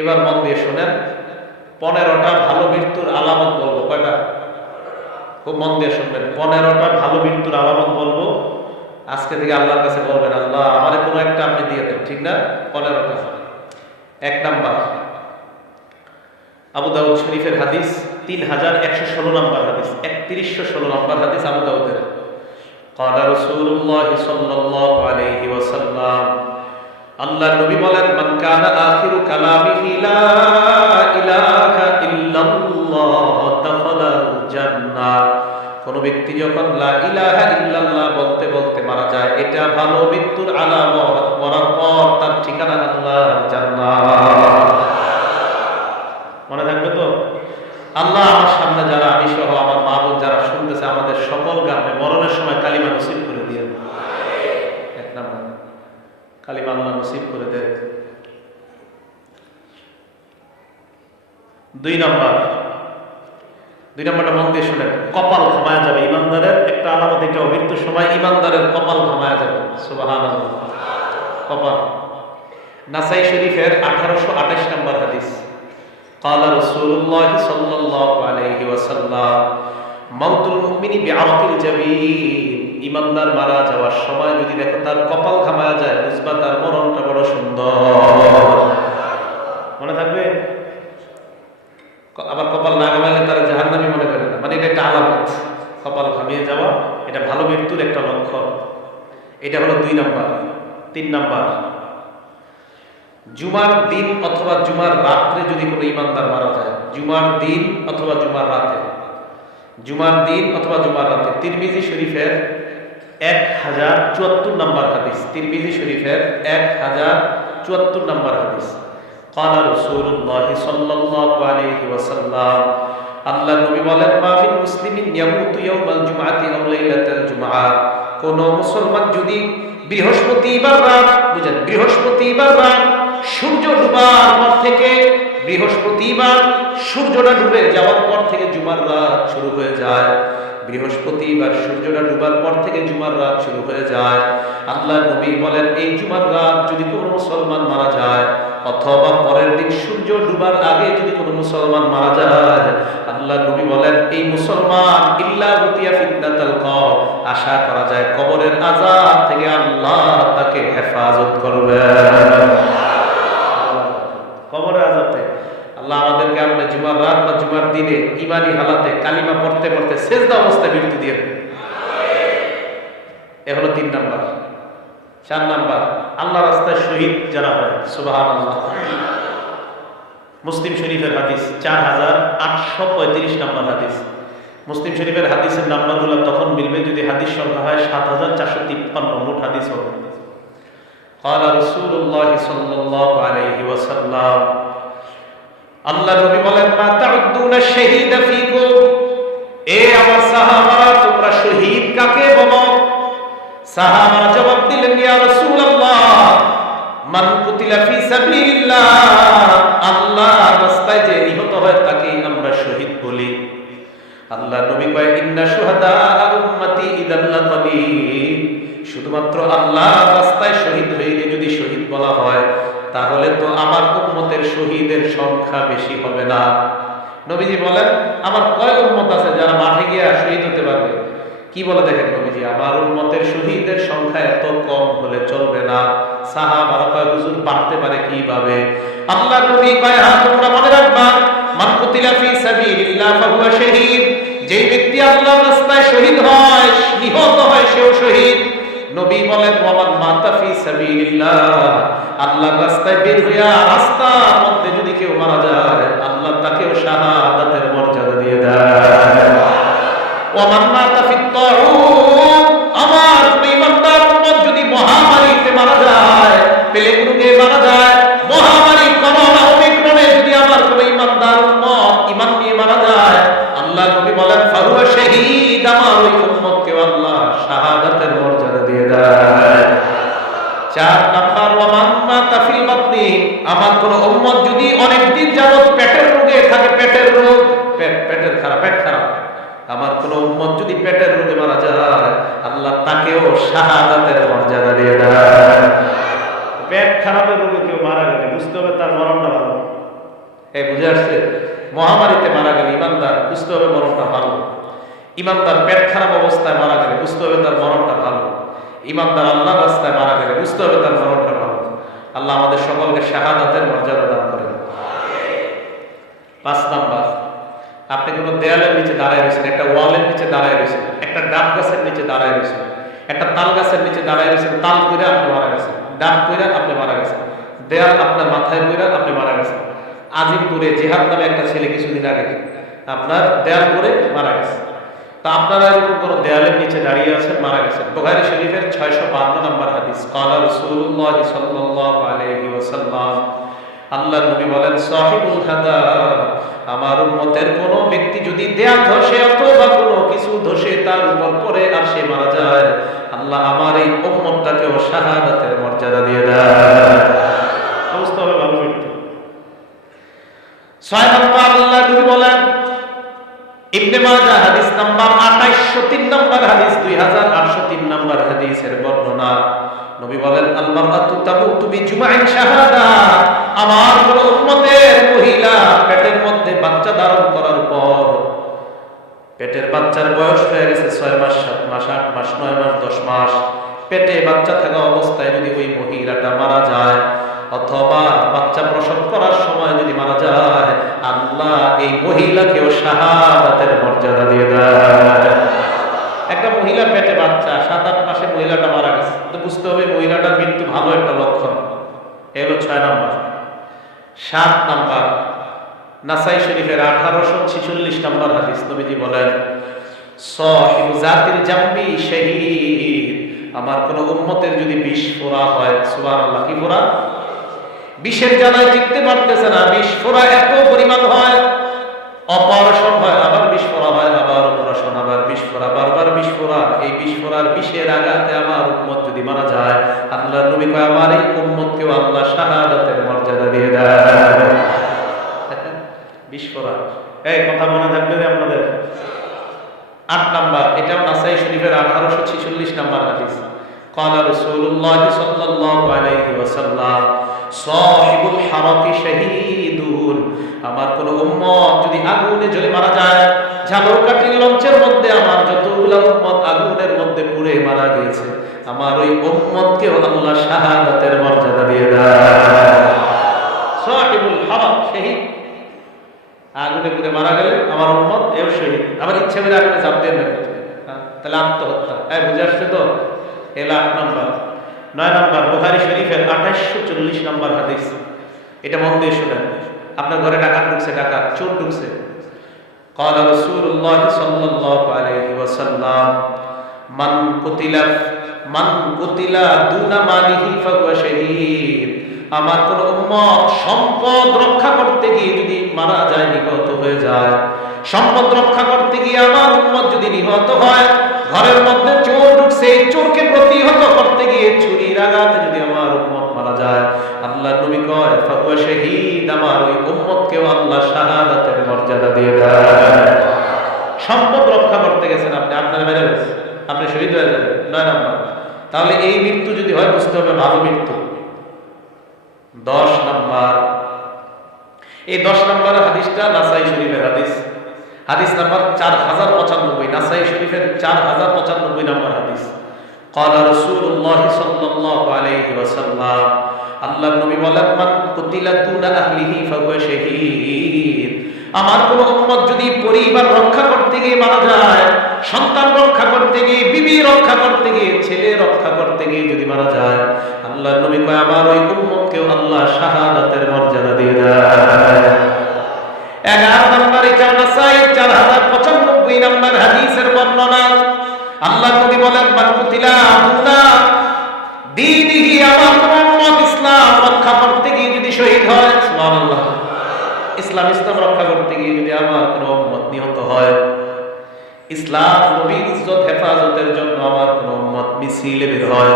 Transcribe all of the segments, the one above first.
এবার মন দিয়ে শোনেন, 15টা ভালো মৃত্যুর আলামত বলবো। কয়টা? খুব মন দিয়ে শুনবেন। 15টা ভালো মৃত্যুর আলামত বলবো। আজকে থেকে আল্লাহর কাছে বলবেন, আল্লাহ আমারে কোনো একটা আপনি দিয়ে দেন, ঠিক না? 15টা। 1 নাম্বার, আবু দাউদ শরীফের হাদিস, 3116 নম্বর হাদিস, 3116 নম্বর হাদিস আবু দাউদের। ক্বালা রাসূলুল্লাহ সাল্লাল্লাহু আলাইহি ওয়াসাল্লাম, আল্লাহর নবী বলেন, মান কানা আখিরু কালামিহি লা ইলাহা ইল্লাল্লাহ দাখালাল জান্নাহ। কোন ব্যক্তি যখন লা ইলাহা ইল্লাল্লাহ বলতে বলতে মারা যায়, এটা ভালো মৃত্যুর আলামত। মরার পর তার ঠিকানা আল্লাহর জান্নাত। মনে থাকবে তো? আল্লাহ আমার সামনে যারা, আমি সহ আমার মা বোন যারা শুনতেছে, আমাদের সকল গ্রামে মরণের সময় কালিমা নসিব করে দিয়ে। 1 নাম্বার, কালিমা আল্লাহ নসিব করে দেয়। 2 নাম্বারটা মন দিয়ে শুনেন, কপাল ঘামায়া যাবে ইমানদারের। একটা আলামত এটা, মৃত্যুর সময় ইমানদারের কপাল ঘামায়া যাবে। সুবহানাল্লাহ। কপাল। নাসাই শরীফের 1828 নম্বর হাদিস, ক্বালা রাসূলুল্লাহ সাল্লাল্লাহু আলাইহি ওয়াসাল্লাম, মাউতুল মুমিনি বিআরাকিল জাবিন। ইমানদার মারা যাওয়ার সময় যদি দেখো তার কপাল ঘামায়া যায়, বুঝবা তার মরণটা বড় সুন্দর। মনে থাকবে? আবার কপাল না ঘামাইলে তারা জাহান্নামী মনে করে না, মানে এটা একটা আলামত। কপাল ঘামিয়ে যাওয়া এটা ভালো মৃত্যুর একটা লক্ষণ। এটা হলো 2 নাম্বার। 3 নাম্বার, জুমার দিন অথবা জুমার রাত্রে যদি কোনো ইমানদার মারা যায়, জুমার দিন অথবা জুমার রাতে, জুমার দিন অথবা জুমার রাতে। তিরমিজি শরীফের 1074 নম্বর হাদিস, তিরমিজি শরীফের 1074 নম্বর হাদিস। ক্বালা রাসূলুল্লাহ সাল্লাল্লাহু আলাইহি ওয়াসাল্লাম, আল্লাহর নবী বলেন, মা মিন মুসলিমিন ইয়ামুতু ইয়াওমাল জুমআতি আও লাইলাতাল জুমআ। কোন মুসলমান যদি বৃহস্পতিবার রাত, বুঝেন, বৃহস্পতিবার রাত সূর্য ডুবার পর থেকে, বৃহস্পতিবার সূর্যটা ডুবে যাওয়ার পর থেকে জুমার রাত শুরু হয়ে যায়। বৃহস্পতিবার সূর্যটা ডুবার পর থেকে জুমার রাত শুরু হয়ে যায়। আল্লাহর নবী বলেন, এই জুমার রাত যদি কোনো মুসলমান মারা যায়, অথবা পরের দিন সূর্য ডুবার আগে যদি কোনো মুসলমান মারা যায়, আল্লাহর নবী বলেন, এই মুসলমান ইল্লা উতিয়া ফিতনাতাল কবর, আশা করা যায় কবরের আযাব থেকে আল্লাহ তাকে হেফাজত করবেন। কবরের আযাব থেকে আল্লাহ আমাদেরকে আমরা জুমার রাত বা জুমার দিনে ঈমানি হালাতে কালিমা পড়তে পড়তে সেজদা অবস্থায় মৃত্যু দিয়ে দেন। এ হলো 3 নাম্বার। 4 নাম্বার, আল্লাহ রাস্তায় শহীদ যারা হয়, সুবহানাল্লাহ। মুসলিম শরীফের হাদিস, 4835 নম্বর হাদিস। মুসলিম শরীফের হাদিসের নাম্বারগুলো তখন মিলবে যদি হাদিস সংখ্যা হয় 7453, মোট হাদিস হবে। ক্বালা রাসূলুল্লাহ সাল্লাল্লাহু আলাইহি ওয়াসাল্লাম, আল্লাহ নবী বলেন, মা তাউদ্দুনা শাহীদা ফীকুম। এ আমার সাহাবারা, তোমরা শহীদ কাকে বলো? সাহাবারা জবাব দিলেন, ইয়া রাসূলুল্লাহ, মান কুতিলা ফি সাবিলিল্লাহ। আল্লাহর রাস্তায় যে নিহত হয় তাকে আমরা শহীদ বলি। আল্লাহ নবী কয়, ইন্না শুহাদা উম্মতি ইদাল লাকালিল। শুধুমাত্র আল্লাহর রাস্তায় শহীদ হয়ে যদি শহীদ বলা হয়, তাহলে তো আমার উম্মতের শহীদের সংখ্যা বেশি হবে না। নবীজি বলেন, আমার কয় উম্মত আছে যারা মাঠে গিয়ে শহীদ হতে পারবে? কি বলে দেখেন নবীজি, আমার উম্মতের শহীদের সংখ্যা এত কম হলে চলবে না। সাহাবারা কয়, হুজুর বাড়তে পারে কিভাবে? আল্লাহর নবী কয়, হ্যাঁ, তোমরা মনে রাখবা, মান কুতিলা ফি সাবিলিল্লাহ ফাহুয়া শাহীদ। যে ব্যক্তি আল্লাহর রাস্তায় শহীদ হয়, নিহত হয়, সেও শহীদ। নবী বলেন, ওয়ামান মাতা ফি সাবিলিল্লাহ। আল্লাহর রাস্তায় বের হইয়া রাস্তার মধ্যে যদি কেউ মারা যায়, আল্লাহ তাকেও শাহাদাতের মর্যাদা দিয়ে দেয়। ওয়ামান মাতা ফি তাউন। আমার ইমানদার উম্মত যদি মহামারীতে মারা যায়, প্লেগ রোগে মারা যায়, মহামারী করোনা ওমিক্রনে যদি আমার কোন ইমানদার উম্মত ঈমান নিয়ে মারা যায়, আল্লাহ নবী বলেন, ফাহুয়া শাহীদ। আমার ওই উম্মতকে আল্লাহ শাহাদাতের মর্যাদা দিয়ে দেয়। 4 নাম্বার, ওয়ামান মাতা ফিল বাতনি। আমার কোন উম্মত যদি অনেক দিন যাবত পেটের রোগে থাকে, পেটের রোগ, পেটের খারাপ, পেট খারাপ, আমার কোন উম্মত যদি পেটের রোগে মারা যায়, আল্লাহ তাকেও শাহাদাতের মর্যাদা দিয়ে দেয়। পেট খারাপের রোগে কেউ মারা গেলে বুঝতে হবে তার মরণটা ভালো। বুঝে আসছে? মহামারীতে মারা গেলে ইমানদার বুঝতে হবে মরণটা ভালো। ইমানদার পেট খারাপ অবস্থায় মারা গেলে বুঝতে হবে তার মরণটা ভালো। ইমানদার আল্লাহর রাস্তায় মারা গেলে বুঝতে হবে তার মরণটা ভালো। আল্লাহ আমাদের সকলকে শাহাদাতের মর্যাদা দান করেন। 5 নাম্বার, আপনি কোনো দেয়ালের নিচে দাঁড়ায় রয়েছেন, একটা ওয়ালের নিচে দাঁড়ায় রয়েছেন, একটা ডাব গাছের নিচে দাঁড়ায় রয়েছেন, একটা তাল গাছের নিচে দাঁড়ায় রয়েছেন, তাল কইরা আপনি মারা গেছেন, ডাব কইরা আপনি মারা গেছেন, দেয়াল আপনার মাথায় কইরা আপনি মারা গেছেন। আজিমপুরে জিহাদ নামে একটা ছেলে কিছুদিন আগে আপনার দেয়াল করে মারা গেছে। তা আপনারা এরকম কোন দেয়ালের নিচে দাঁড়িয়ে আছেন, মারা গেছেন। বুখারী শরীফের 652 নম্বর হাদিস, ক্বালা রাসূলুল্লাহ সাল্লাল্লাহু আলাইহি ওয়াসাল্লাম, আল্লাহর নবী বলেন, সাহিবুল হাদা, আমার উম্মতের কোন ব্যক্তি যদি দেয়াল ধসে অথবা কোনো কিছু ধসে তার উপর পড়ে আর সে মারা যায়, আল্লাহ আমার এই উম্মতটাকেও শাহাদাতের মর্যাদা দিয়ে দেয়। অবস্থা হবে ভালো মৃত্যু। 6 নম্বর, আল্লাহর নবী বলেন, ইবনে মাজাহ হাদিস নাম্বার 2803 নম্বর হাদিস, 2803 নম্বর হাদিসের বর্ণনা, নবী বলেন, আল মারআতু তামুতু বিজুমাইন শাহাদা, আমার কোন উম্মতের মহিলা পেটের মধ্যে বাচ্চা ধারণ করার পর, পেটের বাচ্চার বয়স হয়ে গেছে 6 মাস, 7 মাস, 8 মাস, 9 মাস, 10 মাস, পেটে বাচ্চা থাকা অবস্থায় যদি ওই মহিলাটা মারা যায় অথবা বাচ্চা প্রসব করার সময় যদি মারা যায়, আল্লাহ এই মহিলাকেও শাহাদাতের মর্যাদা দিয়ে দেয়। একটা মহিলা পেটে বাচ্চা, 7-8 মাসে মহিলাটা মারা গেছে, তো বুঝতে হবে মহিলাটার মৃত্যু ভালো একটা লক্ষণ। এগুলো 6 নম্বর। 7 নম্বর, নাসাই শরীফের 1846 নম্বর হাদিস, নবীজি বলেন, সাহিবু জাতিল জামবি শাহীদ, আমার কোন উম্মতের যদি বিষ ফোড়া হয়, সুবহানাল্লাহ, কি ফোড়া? বিষের জ্বালায় টিকতে পারতেছে না, বিষ ফোড়া এত পরিমাণ হয়, অপারেশন হয়, আবার বিষ ফোড়া হয়, আবার অপারেশন, আবার বিষ ফোড়া, বারবার বিষ ফোড়া, এই বিষ ফোড়ার বিষের আঘাতে আমার উম্মত যদি মারা যায়, আল্লাহর নবী কয়, আমার এই উম্মতকেও আল্লাহ শাহাদাতের মর্যাদা দিয়ে দেয়। বিষ ফোড়া, এই কথা মনে থাকবে আপনাদের। 8 নাম্বার, এটাও নাসাই শরীফের 1846 নাম্বার হাদিস, ক্বালা রাসূলুল্লাহ সাল্লাল্লাহু আলাইহি ওয়াসাল্লাম, সাহিবুল হারাকি শাহীদুন, আমার কোন উম্মত যদি আগুনে জ্বলে মারা যায়, ঝালকাঠির লঞ্চের মধ্যে আমার যতগুলো উম্মত আগুনের মধ্যে পুড়ে মারা গিয়েছে, আমার ওই উম্মতকেও আল্লাহ শাহাদাতের মর্যাদা দিয়ে দেয়। সাহিবুল হারাক, শহীদ, আগুনে পুড়ে মারা গেলে আমার উম্মত এও শহীদ। আবার ইচ্ছে করে আগুনে চাপ দিয়ে নেবে, তাহলে আত্মহত্যা। বুঝে আসছে তো? এলো 8 নম্বর। 9 নম্বর, বুখারী শরীফের 2840 নম্বর হাদিস, এটা মন দিয়ে শুনেন। আপনার ঘরে ডাকাত ঢুকছে, ডাকাত চোর ঢুকছে, ক্বালা রাসূলুল্লাহ সাল্লাল্লাহু আলাইহি ওয়াসাল্লাম, মান কুতিলা দুনা মালিহি ফাহুয়া শাহীদ, আমার কোন উম্মত সম্পদ রক্ষা করতে গিয়ে যদি মারা যায়, নিহত হয়ে যায়, সম্পদ রক্ষা করতে গিয়ে আমার উম্মত যদি নিহত হয়, ঘরের মধ্যে চোর ঢুকছে, এই চোরকে প্রতিহত করতে গিয়ে ছুরির আঘাতে যদি আমার উম্মত মারা যায়, আল্লাহর নবী কয়, ফাহুয়া শাহীদ, আমার ওই উম্মতকেও আল্লাহ শাহাদাতের মর্যাদা দিয়ে দেয়। সম্পদ রক্ষা করতে গেছেন আপনি, আপনার মেরে গেছে, আপনি শহীদ হয়ে যাবেন। 9 নম্বর। তাহলে এই মৃত্যু যদি হয় বুঝতে হবে ভালো মৃত্যু। 10 নম্বর, এই 10 নম্বর হাদিসটা নাসাই শরীফের হাদিস, হাদিস নাম্বার 4095, নাসাই শরীফের 4095 নম্বর হাদিস, ক্বালা রাসূলুল্লাহ সাল্লাল্লাহু আলাইহি ওয়াসাল্লাম, আল্লাহর নবী বলেন, মান কুতিলা দুনা আহলিহি ফাহুয়া শাহীদ, আমার কোন উম্মত যদি পরিবার রক্ষা করতে গিয়ে মারা যায়, সন্তান রক্ষা করতে গিয়ে, বিবি রক্ষা করতে গিয়ে, ছেলে রক্ষা করতে গিয়ে যদি মারা যায়, আল্লাহর নবী কয়, আমার ওই উম্মতকেও আল্লাহ শাহাদাতের মর্যাদা দিয়ে দেয়। 11 নম্বর, এটা নাসাই 4095 নম্বর হাদিসের বর্ণনা, আল্লাহর নবী বলেন, মান কুতিলা দুনা দীনিহি, আমার উম্মত ইসলাম রক্ষা করতে গিয়ে যদি শহীদ হয়, সুবহানাল্লাহ, ইসলাম রক্ষা করতে গিয়ে যদি আমার কোন উম্মত নিহত হয়, ইসলাম নবীর ইজ্জত হেফাজতের জন্য আমার কোন উম্মত মিছিলে বের হয়,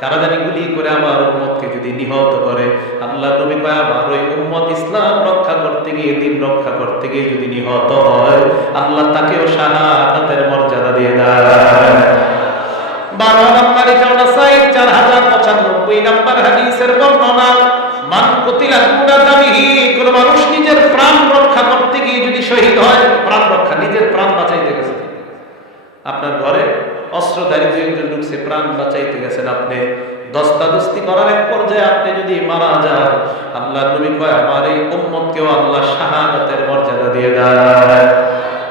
কারাদানি গুলি করে আমার উম্মতকে যদি নিহত করে, আল্লাহ নবী কয়, আমার ওই উম্মত ইসলাম রক্ষা করতে গিয়ে, দ্বীন রক্ষা করতে গিয়ে যদি নিহত হয়, আল্লাহ তাকেও শাহাদাতের মর্যাদা দিয়ে দেয়। 12 নম্বর, এটা নাসাই 4095 নম্বর হাদিসের বর্ণনা, মান কুতিলা দুনা দামিহি, কোন মানুষ নিজের প্রাণ বাঁচাইতে গেছেন আপনি, দস্তাদস্তি করার এক পর্যায়ে আপনি যদি মারা যান, আল্লাহ নবী কয় আমার এই উম্মতকেও আল্লাহ শাহাদাতের মর্যাদা দিয়ে দেয়।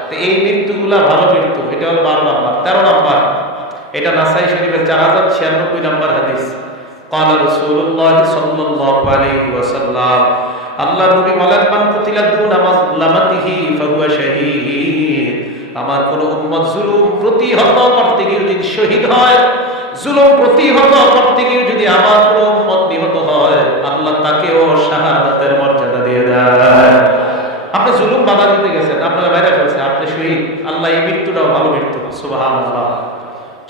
তো এই মৃত্যুগুলা ভালো মৃত্যু। এটা হলো 12 নাম্বার। 13 নাম্বার, এটা নাসাই শরীফের 4096 নাম্বার হাদিস। قال رسول الله صلى الله عليه وسلم আল্লাহ নবী বলেন মান কুতিলা দুনা মাজলামাতিহি ফাহুয়া শাহীদ। আমার কোন উম্মত জুলুম প্রতিহত করতে গিয়ে যদি শহীদ হয়, জুলুম প্রতিহত করতে গিয়ে যদি আমার কোন উম্মত নিহত হয়, আল্লাহ তাকেও শাহাদাতের মর্যাদা দিয়ে দেয়। আপনি জুলুম বাধা দিতে গেছেন, আপনারা বাইরে ফেলছে, আপনি শহীদ, আল্লাহ এই মৃত্যুটাও ভালো মৃত্যু। সুবহানাল্লাহ।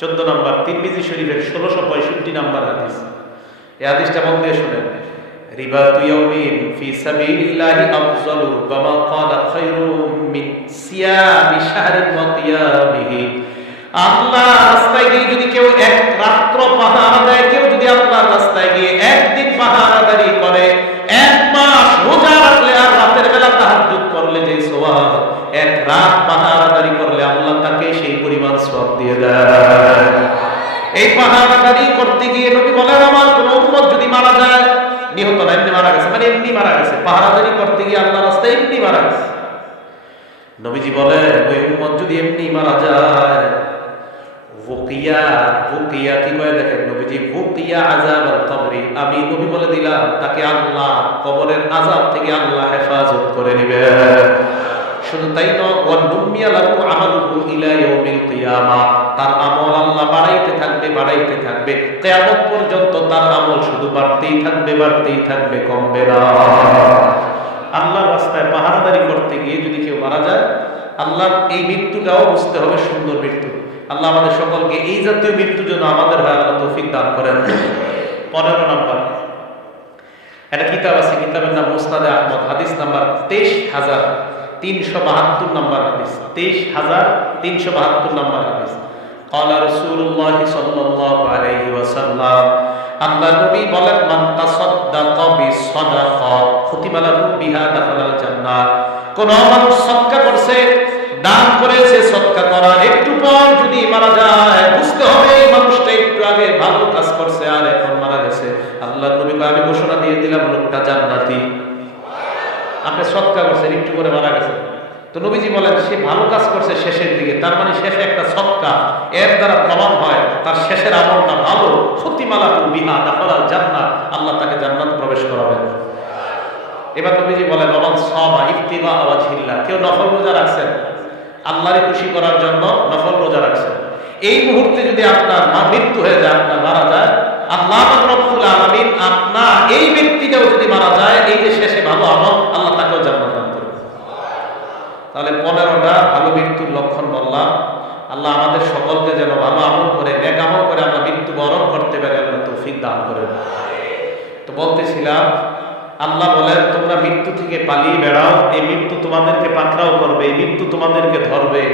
14 নাম্বার, তিরমিজি শরীফের 1665 নাম্বার হাদিস। এই হাদিসটা মন দিয়ে শুনেন। রিবাতু ইয়াউমিন ফি সাবিলিল্লাহি আফযালু রুবামা ক্বালা খায়রুম মিন সিয়ামি শাহরিন ওয়া কিয়ামিহি। আল্লাহ রাস্তায় গিয়ে যদি কেউ এক রাত্র পাহারা দেয়, কেউ যদি আল্লাহর রাস্তায় গিয়ে একদিন পাহারাদারি করে, এক মাস রোজা রাখলে আর রাতের বেলা তাহাজ্জুদ করলে যে সওয়াব, এক রাত পাহারাদারি করলে আল্লাহ তাকে সেই পরিমাণ সওয়াব দিয়ে দেয়। এই পাহারাদারি করতে গিয়ে নবী বলেন আমার কোন উম্মত যদি মারা যায়, নিহত না, এমনি মারা গেছে, মানে এমনি মারা গেছে, পাহারাদারি করতে গিয়ে আল্লাহর রাস্তায় এমনি মারা গেছে, নবীজি বলেন ওই উম্মত যদি এমনি মারা যায়, ওকিয়া ওকিয়া কি কয় দেখেন নবীজি, ওকিয়া আযাবাল কবরি, আমি নবী বলে দিলাম তাকে আল্লাহ কবরের আযাব থেকে আল্লাহ হেফাজত করে নেবেন। শুধু তাই নয়, ওয়া নুমিয়া লাহু আমালুহু ইলা ইয়াউমিল কিয়ামা, তার আমল আল্লাহ বাড়াইতে থাকবে, বাড়াইতে থাকবে, কিয়ামত পর্যন্ত তার আমল শুধু বাড়তেই থাকবে, বাড়তেই থাকবে, কমবে না। আল্লাহর রাস্তায় পাহারাদারি করতে গিয়ে যদি কেউ মারা যায়, আল্লাহ এই মৃত্যুটাও বুঝতে হবে সুন্দর মৃত্যু। আল্লাহ আমাদের সকলকে এই জাতীয় মৃত্যু যেন আমাদের হয় আল্লাহ তৌফিক দান করেন। 15 নাম্বার, একটা কিতাব আছে, কিতাবের নাম মুসনাদে আহমদ, হাদিস নাম্বার 23372 নাম্বার হাদিস, 23372 নাম্বার হাদিস। قال رسول الله صلى الله عليه وسلم আল্লাহ নবী বলেন মান তাসাদদাকা বিসাদাকা খুতিবা লাহু বিহা দাখালাল জান্নাহ। কোন মানুষ সদকা করছে, দান করেছে, সদকা করার একটু পর যদি মারা যায়, বুঝতে হবে এই মানুষটা একটু আগে ভালো কাজ করছে আর এখন মারা গেছে, আল্লাহ নবী কয় আমি ঘোষণা দিয়ে দিলাম লোকটা জান্নাতি। আপনি সদকা করছেন, একটু করে মারা গেছে, তো নবীজি বলেন সে ভালো কাজ করছে শেষের দিকে, তার মানে শেষে একটা সদকা, এর দ্বারা প্রমাণ হয় তার শেষের আমলটা ভালো। খুতিবা লাহু বিহা দাখালাল জান্নাহ, আল্লাহ তাকে জান্নাত প্রবেশ করাবেন। এবার নবীজি বলেন ওমান সামা ইফতিগা ওয়াজহিল্লাহ, কেউ নফল রোজা রাখছেন, আল্লাহরে খুশি করার জন্য নফল রোজা রাখছেন, এই মুহূর্তে যদি আপনার মৃত্যু হয়ে যায়, আপনার মারা যায়, আল্লাহ রাব্বুল আলামিন আপনার এই ব্যক্তিটাও যদি মারা যায়, এই যে শেষে ভালো আমল, আল্লাহ তাকেও জান্নাত দান করবে। তাহলে 15টা ভালো মৃত্যুর লক্ষণ বললাম। আল্লাহ আমাদের সকলকে যেন ভালো আমল করে, নেক আমল করে আমরা মৃত্যু বরণ করতে পারি, আল্লাহ তৌফিক দান করেন। তো বলতেছিলাম, আল্লাহ বলেন তোমরা মৃত্যু থেকে পালিয়ে বেড়াও, এই মৃত্যু তোমাদেরকে পাকড়াও করবে, এই মৃত্যু তোমাদেরকে ধরবে।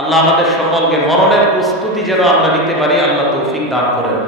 আল্লাহ আমাদের সকলকে মরণের প্রস্তুতি যেন আমরা নিতে পারি, আল্লাহ তৌফিক দান করেন।